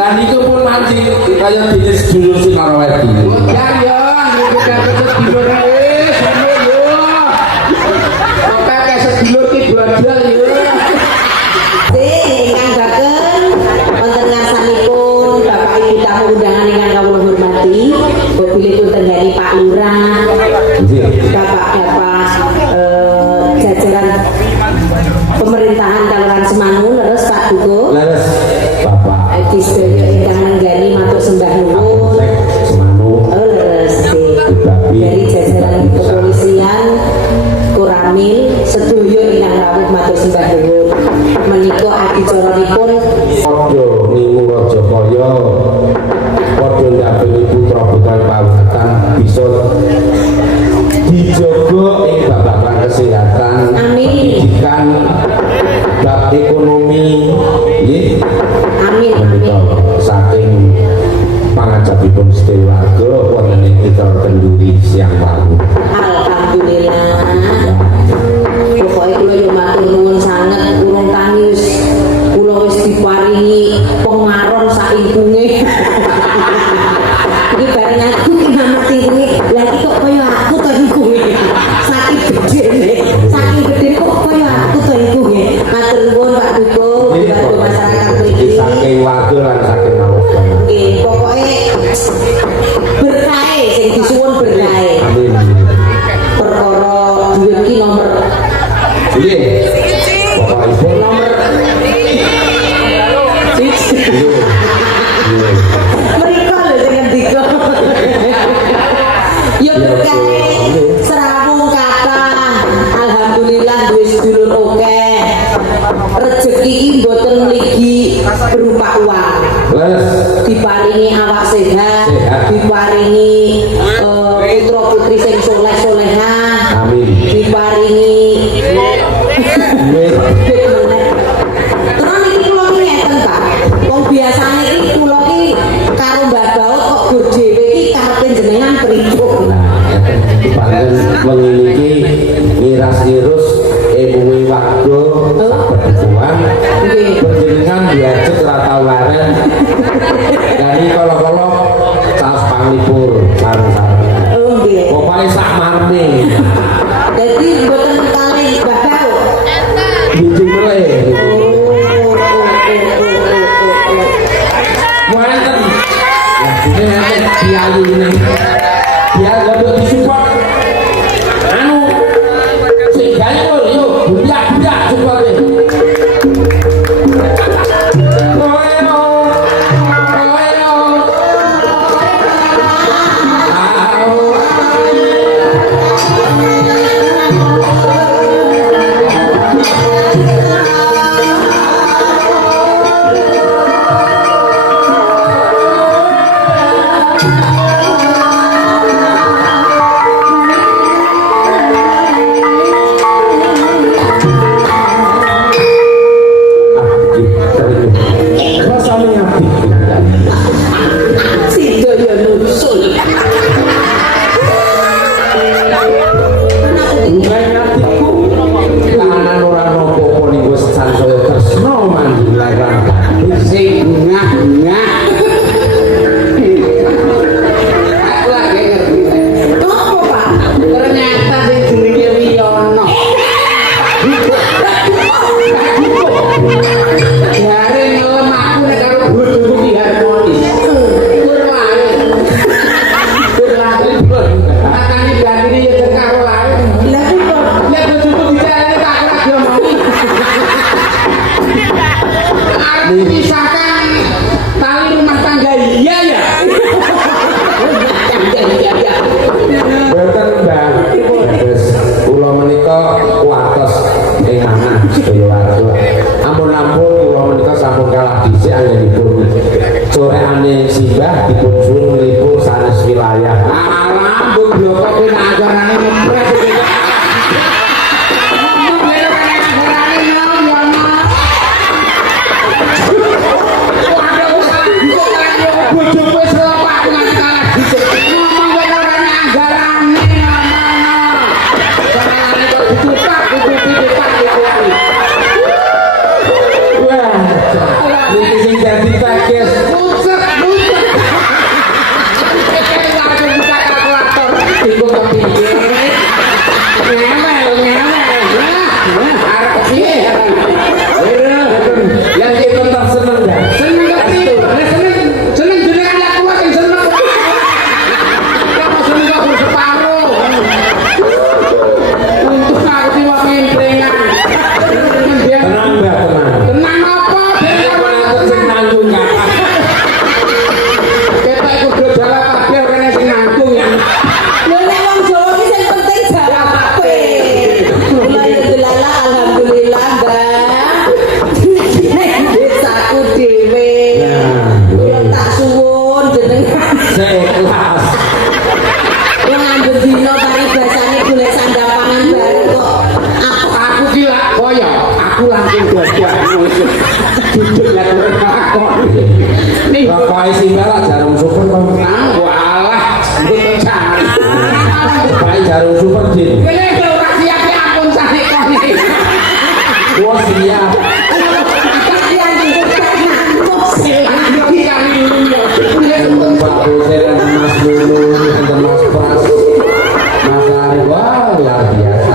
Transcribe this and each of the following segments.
Lah niku pun mati kaya dene sedulur sing karo wedi. Ya ya, niku dapet sedulur wis ngono yo. Pokoke sedulur ki brodol yo. Ingkang Bageng wonten ngarsanipun Bapak Ibu tamu undangan ingkang kawula hormati, bilih punten dari Pak Lurah, Bapak-bapak jajaran pemerintahan Kelurahan Semangun, terus Pak Duko, Leres Bapak Sedaya ingkang nenggani matur sembah nuwun. Semanung. Leres dari jajaran kepolisian Koramil sedaya ingkang rawuh matur sembah nuwun. Menika adicaranipun Padha ningu Rajakaya padha ndapeli putra putra pawatan bisa dijaga ing babagan kesehatan, pendidikan, bab ekonomi, nggih. amin Menika amin. saking pangajabipun sedaya warga wonten ing Teater Kenduri siang lalu. Alhamdulillah. Pokoknya kula yo matur nuwun sanget urung tangis. Kula wis diparingi pengaron saingkunge. Iki bareng aku ki mamat ingkunge. Lah iki kok kaya aku to ingkunge. Saking gedene. Saking gedene kok kaya aku to ingkunge. Matur nuwun Pak Duko, bantu masyarakat mriki. Saking warga lan saking warga. Nggih, pokoke berkahe sing disuwun berkahe. Amin. Perkara duit ki nomor Nggih. Pokokipun nomor mereka lho sing ngendika. Ya berkahe serawung kathah. Alhamdulillah duwe sedulur akeh. Rezeki iki mboten mligi berupa uang. Les Diparingi awak sehat, diparingi putra putri sing soleh-solehah. amin. Diparingi Nggih. terus iki kula ki ngeten Pak. Wong biasane iki kula ki karo Mbah Baut kok gur dhewe iki karepe jenengan pripun. Paling mengiliki ngiras-ngirus emuwi warga berdukuhan berjenengan diajak rata laren dari kalau saus panglipur sarang-sarang Oh nggih. pokoknya sak marne Dadi mboten kalih Mbah Baut. biji meleh wonten ini enten kiai ini dia gak disupport anu sing gawe yo budak-budak support Sidaya nusul. Tangan ora nopo-nopo ning wis sansaya tresna mandi larang sing ngah-ngah Aku lagi ngerti. Apa Pak? Ternyata sing jenenge Wiyono. Jare ngelem aku nek karo bojoku ki harmonis. Kur lae. Kur lae. Makane gantine ya karo lae. Lah kok Nek bojoku dijalani tak ora diomongi. Arep dipisahkan tali rumah tangga iya ya. Boten Mbah. Terus kula menika kuatos ing manah sedaya warga. Ampun-ampun kula menika sampun kalah dhisik anggenipun corekane simbah dipun suwun nglipur sanes wilayah. Alam mbok bloko kowe nak ajarane ngepres iki. Ngomong kowe nek ajarane nyong ya Mas. Waduh kok kaya bojo kowe selopak nganti kalah dhisik. Ngomong kowe ora ajarane ngomong. Jangan kok ditupak ditupak. Wah, niki sing dadi pakis. Nih, Bapak isi merah jarum super Bang. nang walah, betul cari. Bapak jarum super Din. Kene ora siap ampun sane kene. Wah siap. Enten Pak Buser, enten Mas Lulu, enten Mas Pras, Mas Ari, wah luar biasa.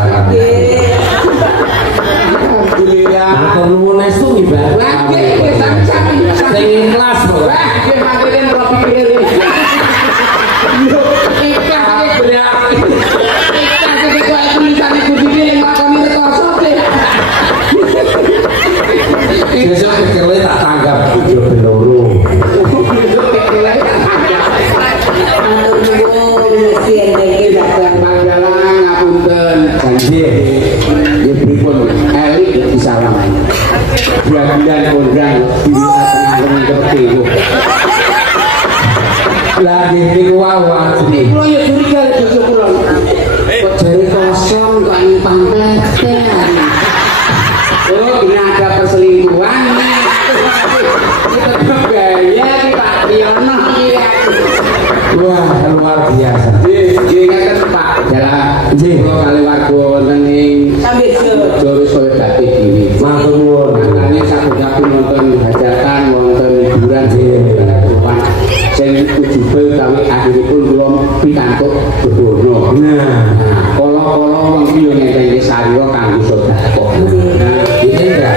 Alhamdulillah. Matur nuwun estu ibadah. Lagi sami-sami. Sing ikhlas pokoknya. Wah, dia matiin roti pikir ini. Ikhlas iki berak. Ikhlas iki kok tulisan iku dhewe yang makoni rekoso deh. Besok kekele tak tanggap video beloro. Janji, pripun elit disalam. Bulan kondang di tengah seperti itu. Lagi niku wae Ini kula ya curiga bojo kula. Kok jari kosong kok nyimpan pleten. Oh, ini ada perselingkuhan nih. Kita gaya di Pak Triyono iya. wah luar biasa. Nggih ngaten Pak. Jalan. Nggih. Kula kali warga wonten ing Sambil Joro Solo Batik dhewe. Matur nuwun. Makanya saben-saben nonton hajatan, nonton hiburan depan. Sing ujube utawi akhiripun kula pikantuk bebono. Nah, Kala-kala wong iki yo ngenteni sarira kanggo sedekah. ini enggak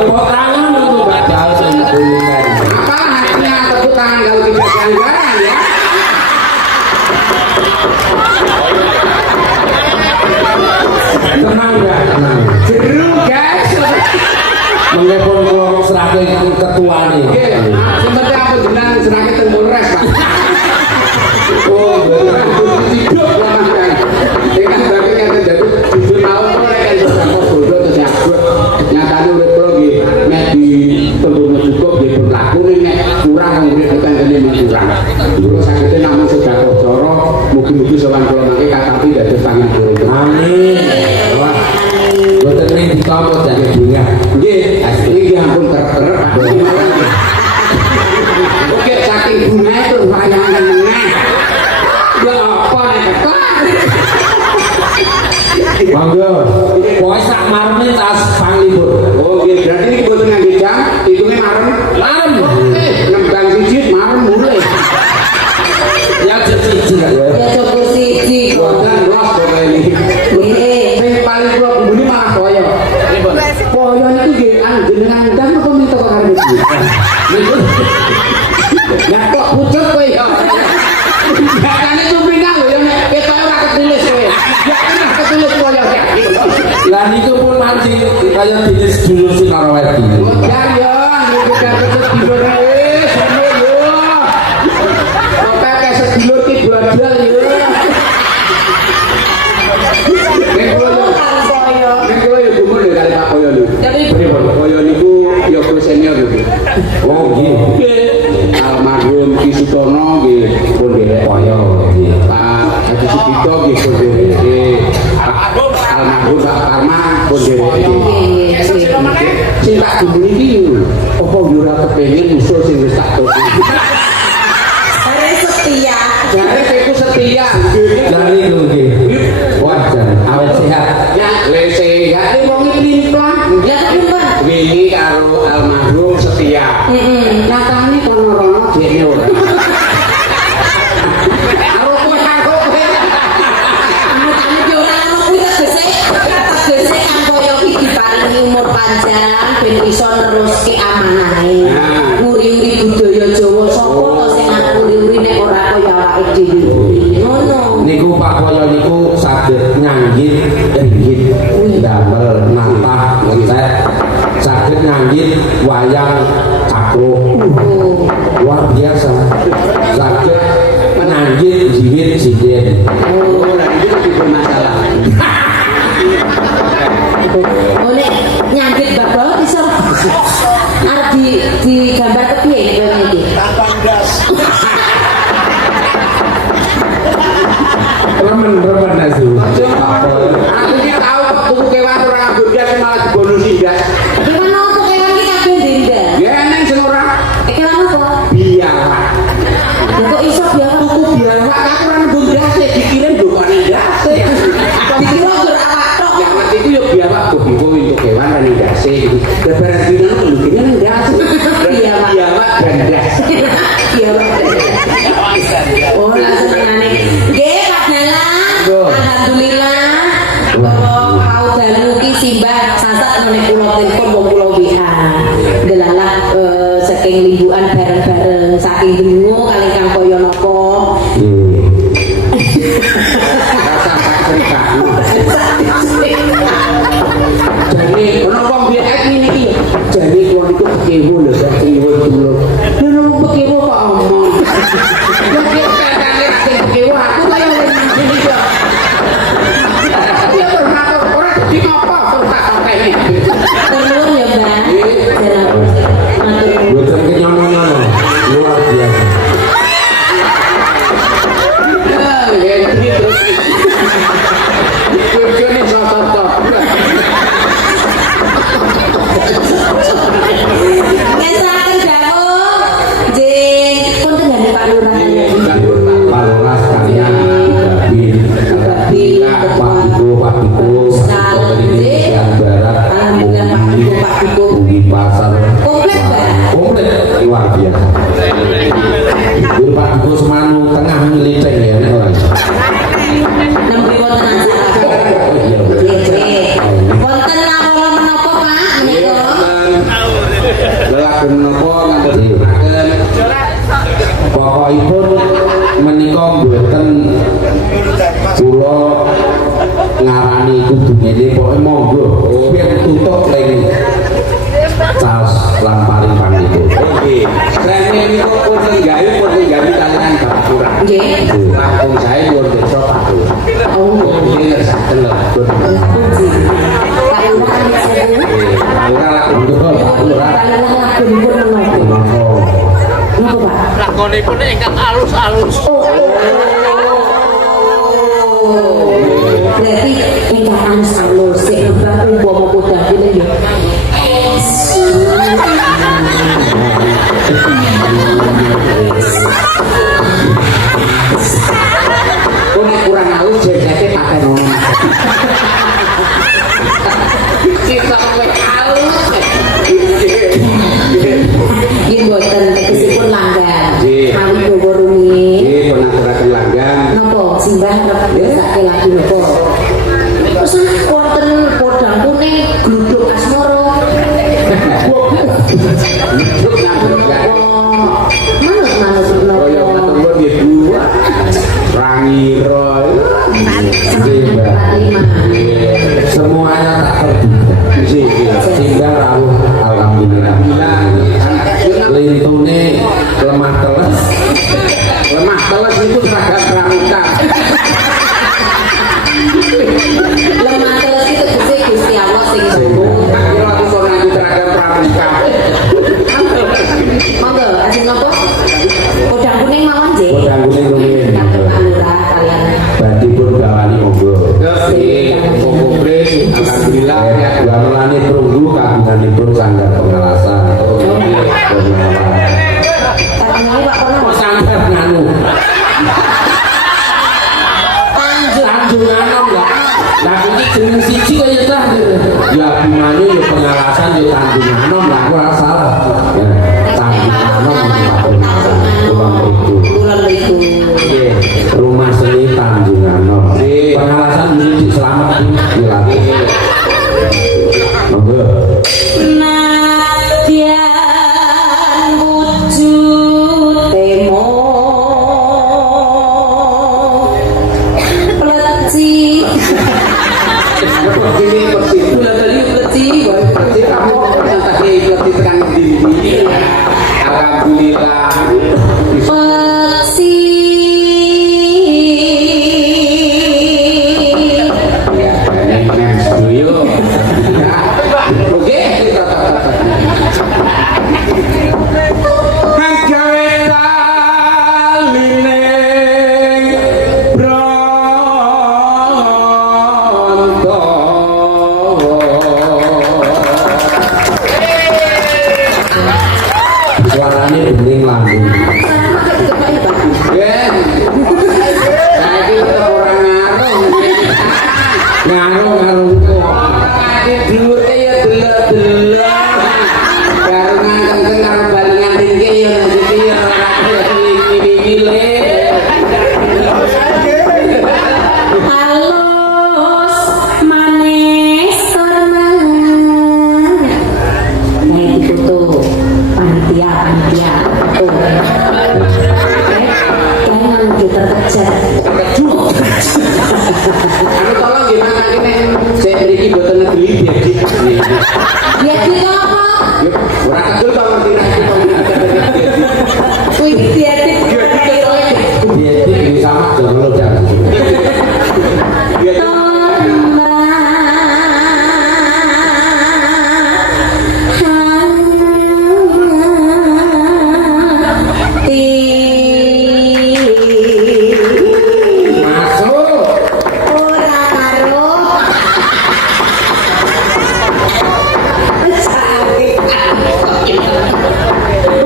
tepuk tangan untuk Mbak Jal sing kulikan. Apa artinya tepuk tangan kalau tidak pelanggaran ya? Tenang enggak? Tenang. Jeru guys. Mengenai kula serake ketua nih. Oke, seperti apa jenengan senake teng Polres, Pak? Oh, bener. Hidup lah kan. Dengan bagian yang terjadi 7 tahun kok kan sudah bodoh terus jago. Nyatane urip kula nggih nek di tembono cukup nggih berlaku nek kurang urip tekan kene kurang. Dulu sakite namung sudah cara mugi-mugi sowan kula mangke katampi dados tangan kula. Amin. Wah, boten ning ditampa jadi bunga. Nggih, iki ampun terker Pak. Oke, saking bunga itu wayangan meneh. Ya apa nek kok? Monggo. Pokoke sak marme tas panglipur. Oh, nggih, berarti ini boten ngangge jam, hitungnya marem. Marem. Oke, nembang siji marem mulai. Ya siji ya. ya cukup siji kok. Boten los pokoke ini. Nggih. Sing paling kula bumbune malah koyo. Koyo niku nggih anu jenengan ndang kok minta kok karo iki. Niku. Ya kok pucuk kowe ya. Jangan cumpingan lho ya nek ketok ora ketulis kowe. Jangan ketulis koyo ya. Lah niku pun mancing kaya jenis dulur sing karo wedi. Ya ya, niku kan ketulis dulur wis ngono yo. Kok kayak sedulur ki bodol yo. Nek kula yo gumun lho kali Pak Koyo lho. Tapi Koyo niku yo kru senior lho. Oh nggih. Almarhum Ki Sutono nggih pun dherek Kaya nggih. Pak Haji Sudito nggih pun dherek. Almarhum Pak Parma pun dherek. Sing tak gumun iki apa yo ora kepengin musuh sing wis tak tuku. saya setia. Jare iku setia. Dari itu nggih. Wah, jan awet sehat. Ya, wis sehat iki wong iki pelan. Ya tapi Mbak. Wingi karo almarhum setia. Nyatane kono rono dene ora. Karo kowe karo kowe. Anu ki ora anu kuwi tegese kang koyo iki diparingi umur panjang ben iso neruske amanahe. Nguri-uri budaya Jawa sapa to sing nguri-uri nek ora kaya awake dhewe. Ngono. Niku Pak Koyo niku saged nyanggit ringgit damel natah ngecat saged nyanggit wayang cakro Oh. luar biasa saged nyanggit jiwit sijen. Oh, lah itu tidak masalah. Oh nek nyambit bapak iso arep di gambar kepiye nek koyo iki? Remen nasu. Aku iki tahu kok tuku kewan ora nggo dia malah dibonusi ndas. Gimana untuk kewan iki kabeh ndenda? Ya delalah saking limbuan bareng-bareng saking bengo kali kang kaya napa. Rasa cerita. Jadi ono wong biasa ngene iki. Jadi wong iku kekewo lho, kekewo dulu. Lha wong kekewo kok omong. Lha kok katane kekewo aku kaya wong sini kok. Dia bermakna ora di apa kok tak kayak ini. Terus ya Mbak. Bukan kenyono-nyono, luar biasa. Ya, ini terus. Kuncinya sosok. Ngesaken dawuh. Jeng, pun tengene Pak Lurah. Pak Lurah sekalian, Bin, Pak Diko, yang Barat, Alhamdulillah Pak Diko, Pak Diko. di pasar. Komplit, Mbak. Komplit, luar biasa. Pak Diko Semanu tengah ngeliceng ya, ini orang. Nembe wonten acara. Nggih. Wonten nawara menapa Pak menika? Lelakon nopo ngantos Pokokipun menika mboten kula ngarani kudu ngene pokoke monggo biyen tutup ling caos lan paring paniku. Nggih. Rene niku pun gawe kalian Bapak. Nggih. Lampung saya luar desa Pak. Oh. Ini ngersaken lakon. Pak Lurah sewu. Ora lakon Pak Lurah. Pak Lurah lakunipun menapa? Napa Pak? Lakonipun ingkang alus-alus. Berarti ingkang alus-alus sing nembang umpama podang kene ya. Kok kurang halus jengkete pakai ngono. Kita wis halus. Nggih mboten tekesipun langgan. Nggih. Kami bawa rumi. Nggih, penaturaken langgan. Napa simbah ngesake lagi napa? Terus wonten podang kuning gluduk asmara. Hidup nang langgan. Manut Kaya napa? ngatur nggih dua. Rangira. Nggih, Mbak. Semuanya tak terduga. Nggih, nggih. Sehingga rawuh alhamdulillah. Lintune lemah teles. Lemah teles itu seragam pramuka. Lemah teles itu Gusti Gusti Allah sing sembuh. Kira aku kok nanti seragam pramuka.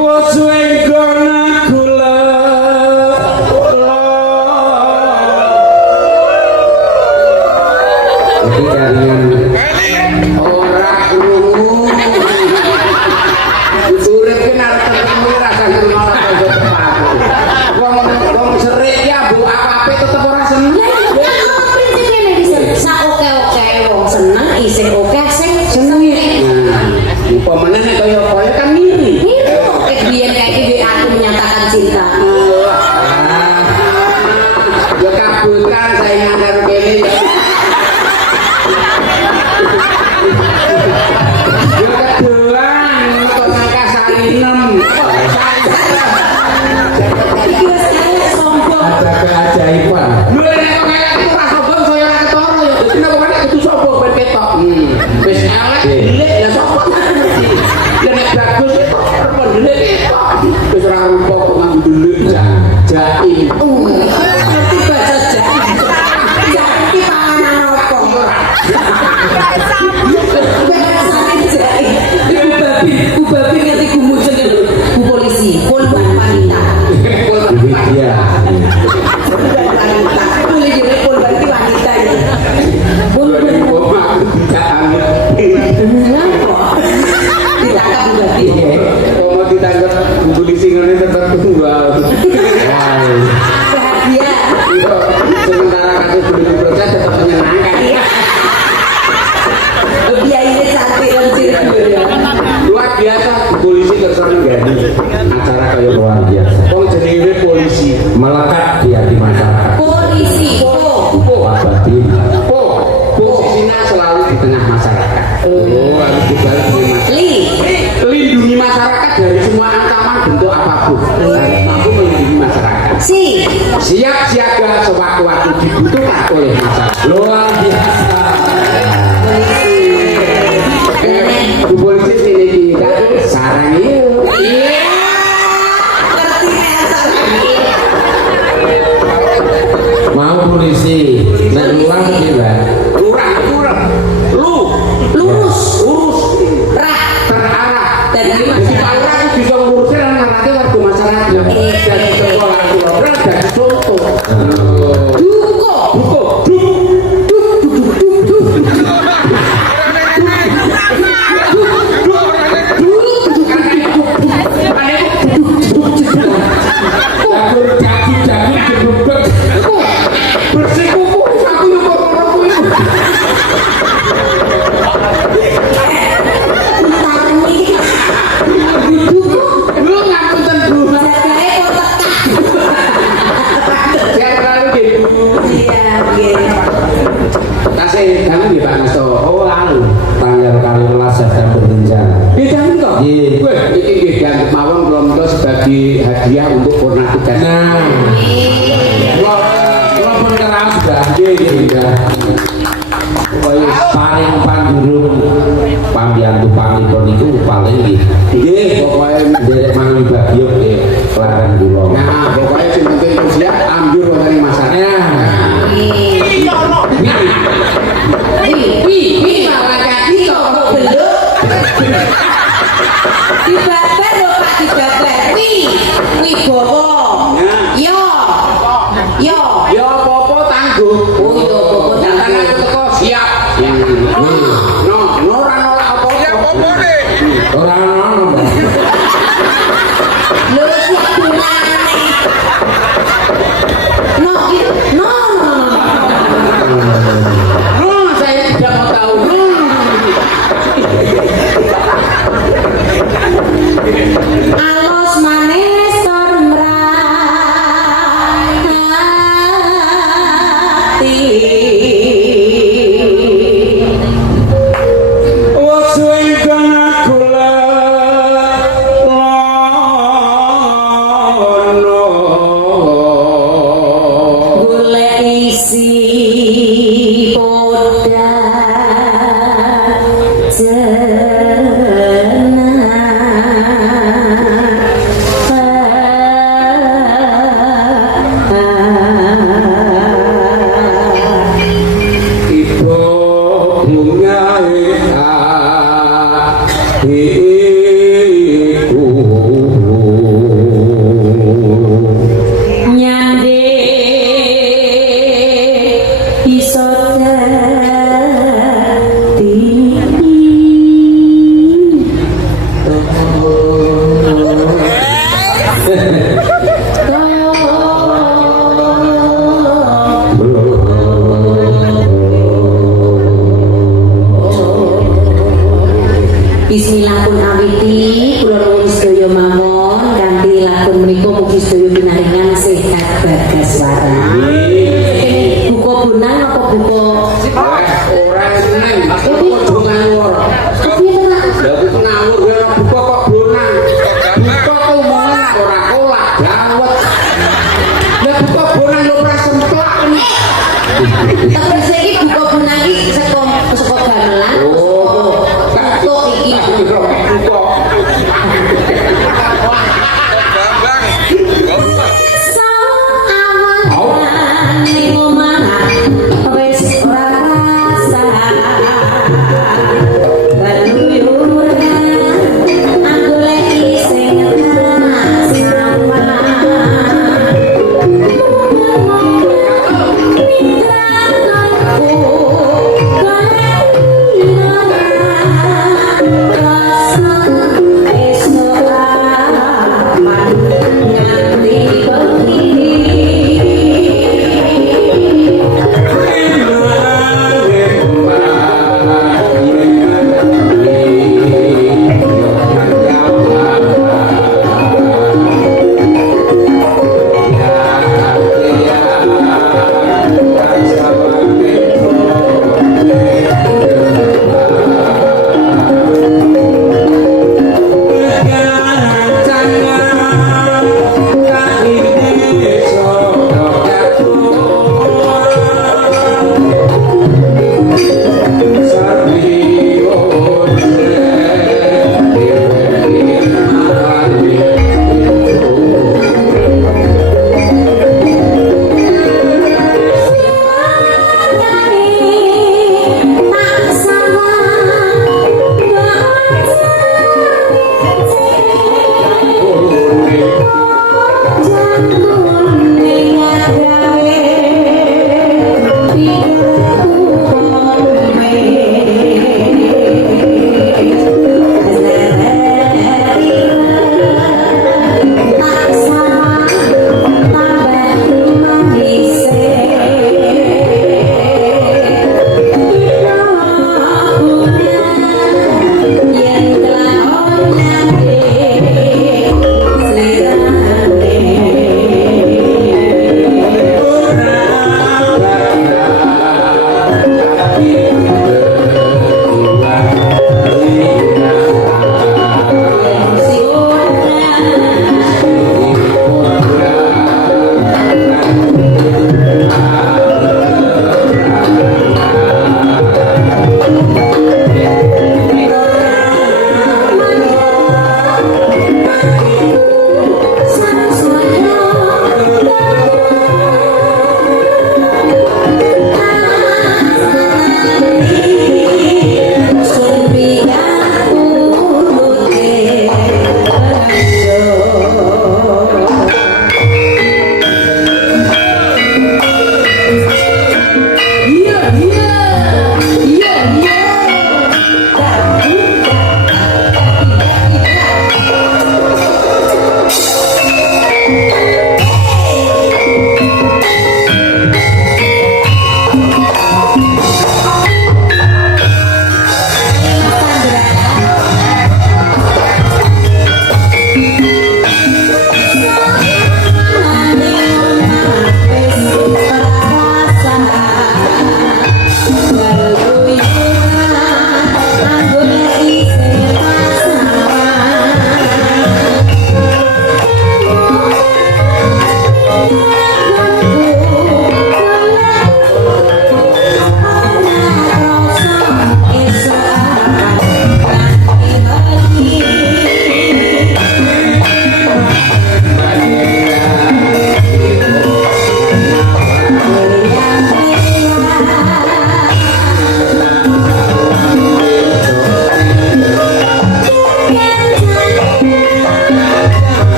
Waswenggona kula Ini jaringan ora krungu urip ki arep ketemu rasa ngono wong serik ya Bu apa-apa tetep ora seneng prinsipnya nek bisa sak oke-oke wong seneng isih oke sing seneng. upamane nek kaya kan ngiri Itu biyen kayak iki aku menyatakan cinta. ya kabutan saingan karo kene ya kedulan kok nangka salinem Iki wis elek sombong. ada keajaiban. lho nek kok kaya aku ora sombong saya ora ketara ya dadi nek kok kudu sombong ben ketok wis elek delik ya sombong ya nek bagus itu perempuan delik ketok wis ora rumpok kok nganggo delik jaim Ngerti baca jaim. Jadi panganan apa? Bahasane jaim. Ibu babi ngerti gumujeng lho. Bu polisi, poluan wanita. Iya. Poluan wanita. Boleh jadi poluan ki wanita ya. Poluan Ngapa? Ditangkap Bu babi. kalau ditangkap polisi ngene tetep tunggal Bahagia. Iya, sementara kasus belum diproses tetap menyenangkan Biayanya cantik dan cilik ya. luar biasa polisi kesana gani acara kayak Luar biasa. wong jenenge polisi Melekat di hati masyarakat. Polisi. Abadi. posisinya selalu di tengah masyarakat harus dibalik melindungi masyarakat dari semua ancaman bentuk apapun harus mampu melindungi masyarakat siap siaga sewaktu-waktu dibutuhkan oleh masyarakat Luar biasa. Bu polisi sini kita sarang yuk Mau polisi. Nek ulang gila. kurang lu Lurus. urus Rak. terarah Dan jadi orang itu bisa ngurusin anak-anaknya warga masyarakat dari sekolah program dan contoh Duko. Dapur kaki gebek. bersih kuku aku yang kotor itu lu ngapunten bu Jagae kok tekan. saya terlalu gitu Iya, begini. kasih kamu di Pak Nasto oh lalu Tanggal 15 September rencana. di dalam kok Iya. weh ini diganti mawon belum itu sebagai hadiah untuk purna tugas Nah, walaupun keras sudah ya. Paling pandurung pambiyantu pamipun niku paling gitu. nggih pokoknya Derek mangan babiok ke larang kula. nah pokoknya sing penting siap ambil dari masyarakat Wih, malah kaki kok belum. Dibabar lho Pak, dibabar. Wih, bobo. Yo. ya apa-apa tangguh Oh, ya apa-apa tangguh. Nyatane aku teko siap no ora nolak apa-apa Ora ono. Lho siap dunane. No, no. saya tidak mau tahu Alos manis tor mrah. Tapi iki buka benang iki saka gamelan. Oh, Tok iki. tak kira